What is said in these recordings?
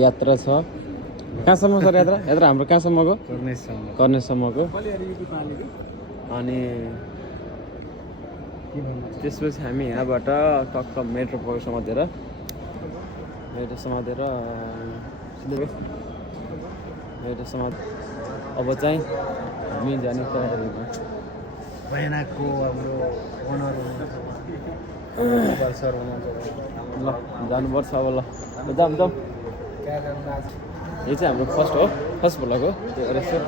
यात्रा छ कहाँसम्म सर यात्रा यात्रा हाम्रो कहाँसम्मको कर्नेसम्मको अनि त्यसपछि हामी यहाँबाट टक्क मेट्रो समातेर अब चाहिँ हामी जाने तयारीमा ल जानुपर्छ अब ल जाम यो चाहिँ हाम्रो फर्स्ट भ्लग हो त्यो भएर चाहिँ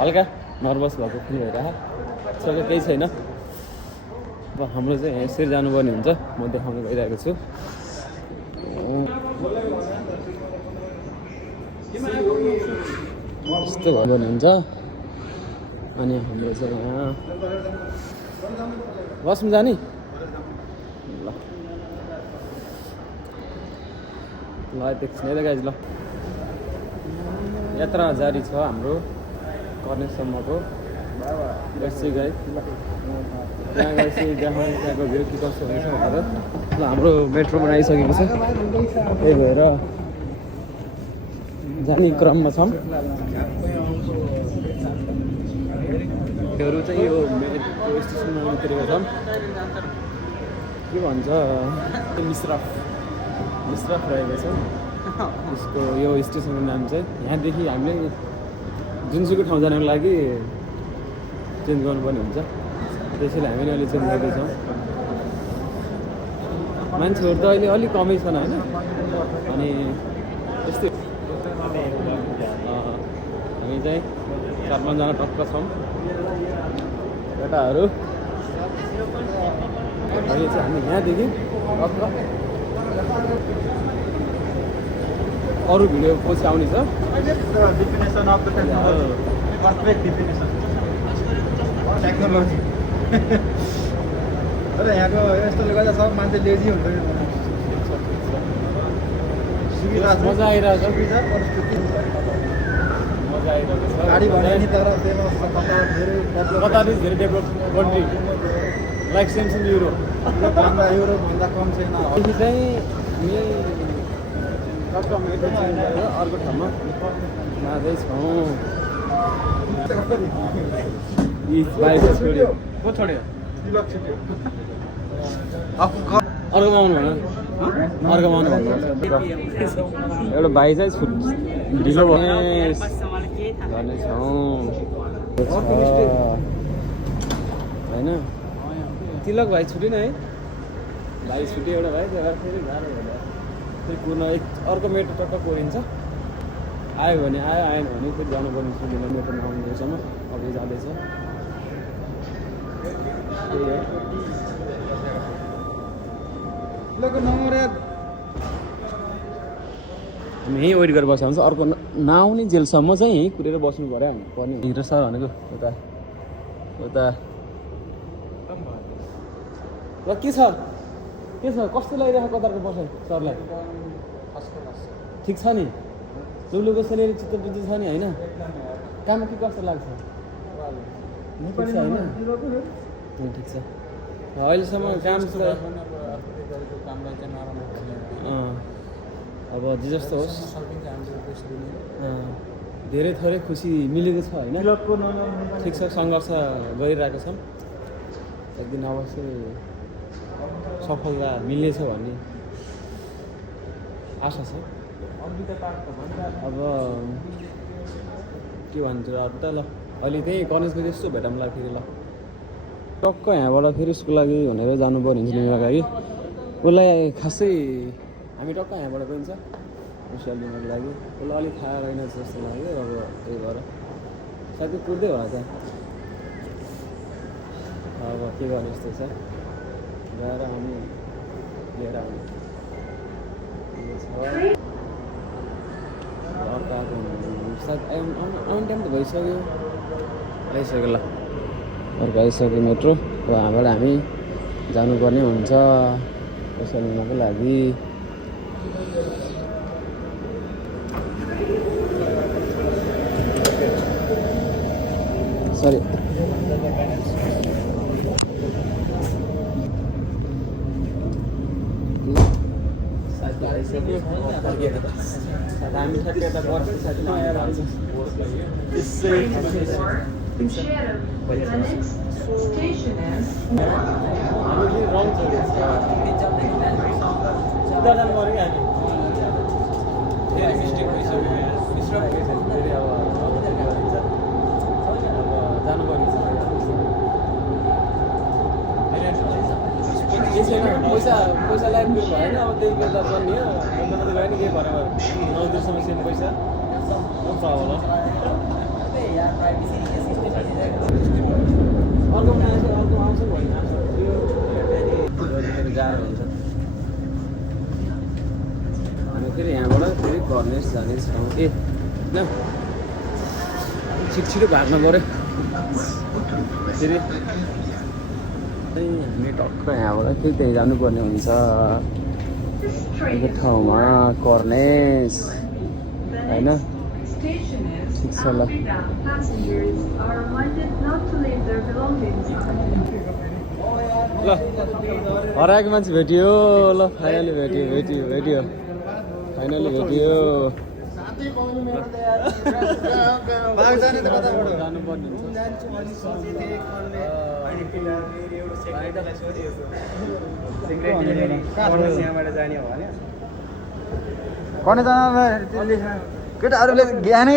हल्का नर्भस भएको फिल भइरहेको केही छैन अब हाम्रो चाहिँ यसरी जानुपर्ने हुन्छ म देखाउनु गइरहेको छु यस्तो गर्नुपर्ने हुन्छ अनि हाम्रो चाहिँ यहाँ बसमा जाने ल एकछिन है त गाइज ल यात्रा जारी छ हाम्रो कर्नेसम्मको गएपछि गाइज त्यहाँ गएपछि त्यहाँको भ्यू के कस्तो हुन्छ भनेर ल हाम्रो मेट्रोमा आइसकेको छ त्यही भएर जाने क्रममा छौँ त्योहरू चाहिँ यो मेट्रो स्टेसनमा उत्रेको छौँ के भन्छ मिश्रफ रहेको छ यसको यो स्टेसनको नाम चाहिँ यहाँदेखि हामीले जुनसुकै ठाउँ जानको लागि चेन्ज गर्नुपर्ने हुन्छ त्यसैले हामीले अहिले चेन्ज गर्दैछौँ मान्छेहरू त अहिले अलिक कमै छन् होइन अनि त्यस्तै हामी चाहिँ 4-5 जना टक्क छौँ केटाहरू अहिले चाहिँ हामी यहाँदेखि टक्क अरू भिडियो पछि आउने छ टेक्नोलोजी तर यहाँको यस्तोले गर्दा सब मान्छे लेजी हुन्छ मजा आइरहेको छ गाडी भने नि तर कतार इज धेरै डेभलप कन्ट्री लाइक सेमसङ युरोपभन्दा कम छैन अहिले चाहिँ टक्क मेट्रो चेन्ज गरेर अर्को ठाउँमा जाँदैछौँ बाइक छोड्यो को छोड्यो अर्कोमा आउनु भन अर्कोमा आउनु भन्नु एउटा भाइ चाहिँ ढिलो गर्नेछौँ होइन तिलक भाइ छुटेन है भाइ छुट्यो एउटा भाइ त्यहाँ फेरि गाह्रो हुँदा फेरि कुर्न अर्को मेट्रो टक्क कोरिन्छ आयो भने आयो आएन भने फेरि जानुपर्ने सुन्दैन मेट्रो नआउनेसम्म अघि जाँदैछ हामी यहीँ वेट गरेर बस्यो भने चाहिँ अर्को नआउने जेलसम्म चाहिँ यहीँ कुरेर बस्नु पऱ्यो हामी पर्ने हिरो सर भनेको उता र के छ कस्तो लागिरहेको कतारको बसाइ सरलाई ठिक छ नि लुलुको सेलेरी चित्त बुझ्दै छ नि होइन काम के कस्तो लाग्छ ठिक छ अहिलेसम्म काम छ अब जे जस्तो होस् धेरै थोरै खुसी मिलेको छ होइन ठिक छ सङ्घर्ष गरिरहेको छौँ एकदिन अवश्य सफलता मिल्नेछ भन्ने आशा छ अब के भन्छ अब त ल अहिले त्यही कलेजको त्यस्तो भेटौँला फेरि ल टक्क यहाँबाट फेरि उसको लागि भनेर जानुपर्ने हुन्छ लिनुको लागि उसलाई खासै हामी टक्क यहाँबाट गइन्छ उसलाई लिनुको लागि उसलाई अलिक थाहा रहेन जस्तो लाग्यो अब त्यही भएर साथै कुर्दै होला त अब के गर्ने जस्तो छ गएर आउने लिएर आउने अर्को आएको सायद आउने टाइम त भइसक्यो आइसक्यो ल अर्को आइसक्यो मेट्रो र यहाँबाट हामी जानुपर्ने हुन्छ पैसा लिनको लागि सरी हामी ठ्याक्कै यता गर्छ साथी नयाँ भन्छ त्यसै हामी चाहिँ रङ छ उता जानु पऱ्यो कि हामी फेरि मिस्टेक भइसक्यो फेरि अब जानु पर्ने छ पैसा ल्यानु बिल भएन अब त्यही बेला पर्ने हो अन्त मात्रै गएन केही भएर 9 दिनसम्म सेम पैसा आउँछ होला अर्को आउँछ भएन फेरि गाह्रो हुन्छ हामी फेरि यहाँबाट फेरि कर्नेस जाने छौँ ए न छिटो भाग्नु पऱ्यो फेरि हामी टक्क यहाँबाट फेरि त्यहीँ जानुपर्ने हुन्छ यो ठाउँमा कर्नेस होइन ठिक छ ल हराएको मान्छे भेटियो ल फाइनली भेटियो फाइनली भेटियो जानुपर्ने कने जान केटाहरूले ज्ञानै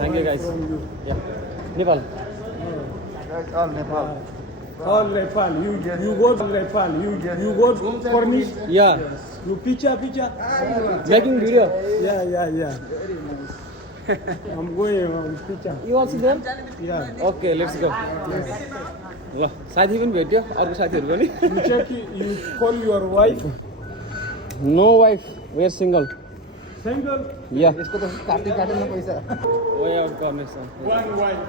Thank you guys. Yeah. Nepal. Nepal All Nepal. You go to Nepal. You go to Cornish. Yeah. You picture. Making video. Yeah. I'm going picture. You also there? Yeah. Okay, let's go. ल साथी पनि भेट्यो अर्को साथीहरू पनि You check. You call your wife. No wife we are single Single. या यसको त काटेन पैसा वे आउट कर्नेस One wife.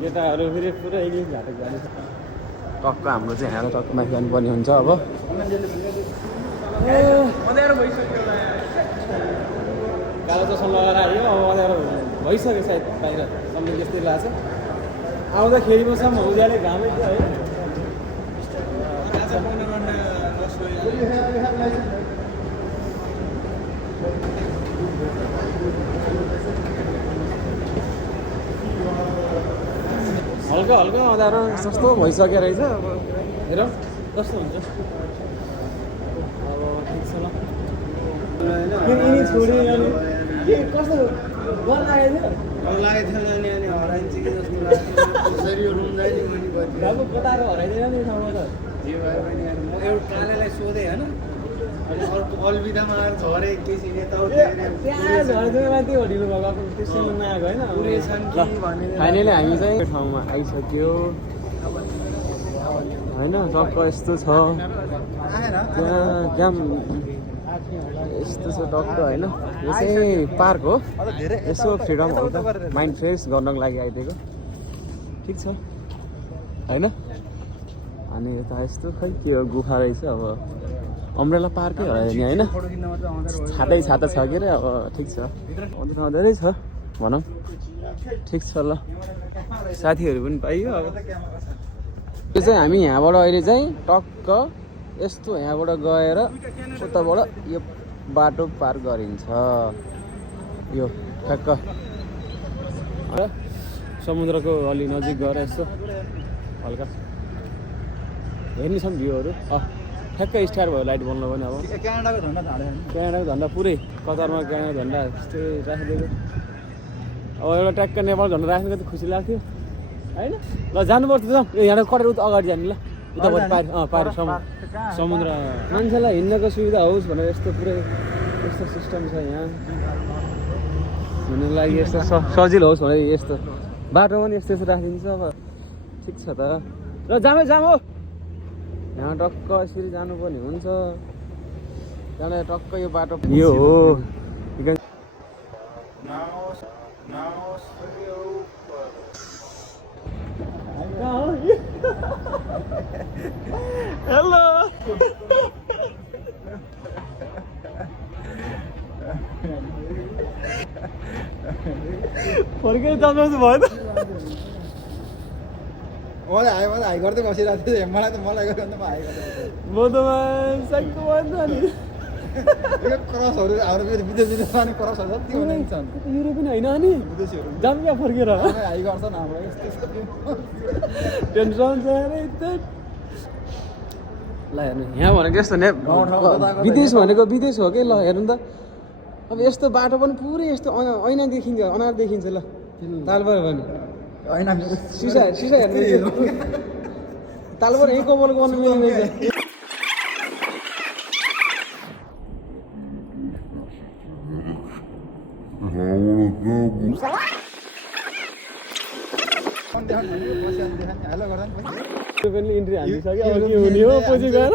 केटाहरू फेरि पुरा इङ्ग्लिस घाटेको जाने टक्क हाम्रो चाहिँ यहाँ टक्क माथि जानुपर्ने हुन्छ अब कालो चस्मा लगाएर आयो अब अँध्यारो भइसक्यो सायद बाहिर सम्म त्यस्तै लाग्छ आउँदाखेरि मसम्म उज्याले घामै थियो है हल्का अँध्यारो जस्तो भइसक्यो रहेछ अब हेर कस्तो हुन्छ अब ठिक छ ल यिनी छोडी अनि के कस्तो गर्न आएको थियो घरको कताएर हराइदिएन नि ठाउँमा त कालेलाई सोधेँ होइन अनि अर्को अलविदामा झरे एकैछिन त्यहाँ झर्दै माथि होटेल भएको त्यसैमा नआएको होइन फाइनली हामी चाहिँ यो ठाउँमा आइसक्यो होइन टक्क यस्तो छ त्यहाँ यस्तो छ टक्क होइन यो चाहिँ पार्क हो यसो फ्रिडम माइन्ड फ्रेस गर्नको लागि आइदिएको ठिक छ होइन अनि यता यस्तो खै के हो गुफा रहेछ अब अम्ब्रेला पार्कै हो नि होइन छाता छ के अरे अब ठिक छ अन्त ठाउँ धेरै छ भनौँ ठिक छ ल साथीहरू पनि पाइयो अब यो चाहिँ हामी यहाँबाट अहिले चाहिँ टक्क यस्तो यहाँबाट गएर उताबाट यो बाटो पार गरिन्छ यो ठ्याक्क समुद्रको अलि नजिक गएर यस्तो हल्का हेर्नेछौँ भ्यूहरू ठ्याक्कै स्टार्ट भयो लाइट बल्न पनि अब क्यानाडाको झन्डा झाँडे क्यानाडाको झन्डा पुरै कतारमा क्यानाडाको झन्डा त्यस्तै राखिदिएको अब एउटा ट्याक्क नेपाल झन्डा राख्नु त खुसी लाग्थ्यो होइन ल जानुपर्छ त यहाँबाट कटेर उता अगाडि जाने ल उताबाट पारि समुद्र मान्छेलाई हिँड्नको सुविधा होस् भनेर यस्तो पुरै यस्तो सिस्टम छ यहाँ हिँड्नुको लागि यस्तो सजिलो होस् भनेर यस्तो बाटो पनि यस्तो यस्तो राखिदिन्छ अब ठिक छ त र जाम हो यहाँ टक्क यसरी जानुपर्ने हुन्छ त्यहाँबाट टक्क यो बाटो यो हो हेलो फर्केर जानु जस्तो भयो त मलाई हाई गर्दै बसिरहेको थिएँ मलाई त मलाई गर्यो भने त म हाई गर्दै म त साइको भयो नि क्रसहरू हाम्रो विदेश जाने क्रसहरू जति हुनुहुन्छ युरोपियन होइन अनि विदेशीहरू जानु क्या फर्केर हाई गर्छन् हाम्रो यस्तो टेन्सन छ अरे ल हेर्नु यहाँ भनेको यस्तो ने विदेश भनेको विदेश हो कि ल हेर्नु त अब यस्तो बाटो पनि पुरै यस्तो ऐना देखिन्छ अनार देखिन्छ ल तालबर भने होइन सिसा सिसा हेर्नु तालबर यहीँ कपाल गर्नु मिल्दैन हेलो गर्दा पनि इन्ट्री हानिसक्यो अब के हुने हो पछि गएर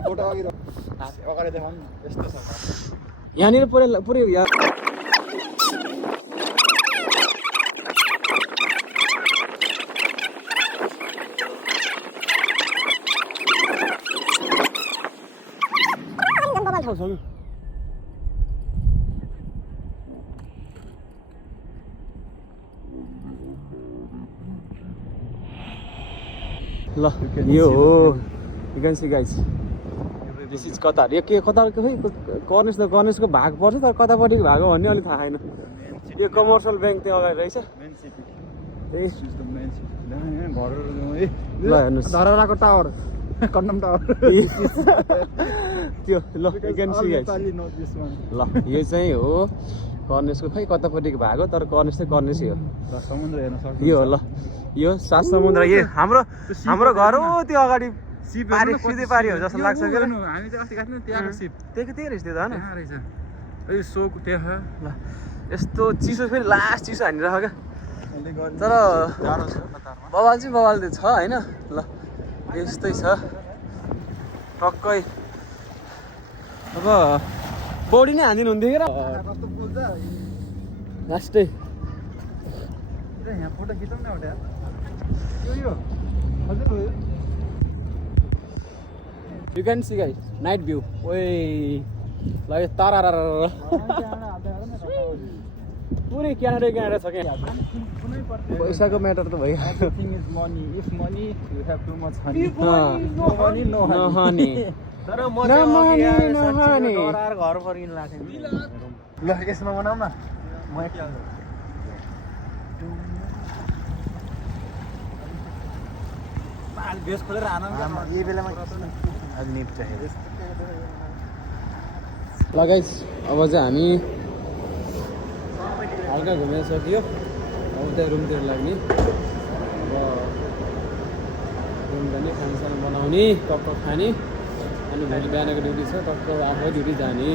फोटो अगाडि देखाउनु यस्तो छ यहाँनिर पुरै पुरै यहाँ ल यो हो you can see guys this is Qatar यो के कतारको खै कर्नेसको भाग पर्छ तर कतापट्टिको भाग हो भन्ने अलिक थाहा छैन यो कमर्सियल ब्याङ्क त्यो अगाडि रहेछ त्यही ल हेर्नुहोस् धराको टावर कन्डम टावर त्यो ल यु क्यान सी गाइज ल यो चाहिँ हो कर्नेसको खै कतापट्टिको भाग हो तर कर्नेस चाहिँ कर्नेसै हो समुद्र हेर्न सक्छ यो हो ल यो सात समुद्र यो हाम्रो घर हो त्यो अगाडि पारी सिधै पारी हो जस्तो लाग्छ क्या हामी चाहिँ अस्ति गएको त्यहाँको सिप त्यही रहेछ त्यो त होइन त्यहाँ रहेछ यो सोको त्यहाँ ल यस्तो चिसो फेरि लास्ट चिसो हानिरहेको क्या तर बवाल चाहिँ बवाल चाहिँ छ होइन ल यस्तै छ टक्कै अब बडी नै हानिदिनु हुन्थ्यो क्या कस्तो बोल्छ लास्टै यहाँ फोटो खिचौँ न एउटा यो हजुर हो you can see guys night view ओइ ल यो तारा पुरै क्यानाडा छ क्या पैसाको म्याटर त भइहाल्यो तर घर फर्किनु लाग्छ ल यसमा बनाऊ न म भेस खोलेर यही बेलामा ल गाइस अब चाहिँ हामी हल्का घुमेर सक्यो अब त्यहाँ रुमतिर लाग्ने अब रुम जाने खानासाना बनाउने टक्क खाने अनि भोलि बिहानको ड्युटी छ टक्क आफै ड्युटी जाने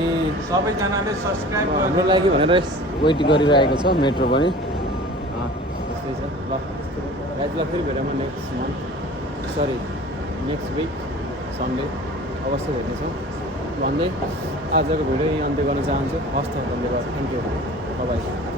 सबैजनाले सब्सक्राइब हाम्रो लागि भनेर वेट गरिरहेको छ मेट्रो पनि त्यस्तै छ ल गाइस ल फेरि भेटौँ नेक्स्ट विक सन्डे अवश्य भेट्नेछौँ भन्दै आजको भिडियो यहीँ अन्त्य गर्न चाहन्छु हस् त धन्यवाद थ्याङ्क यू बाई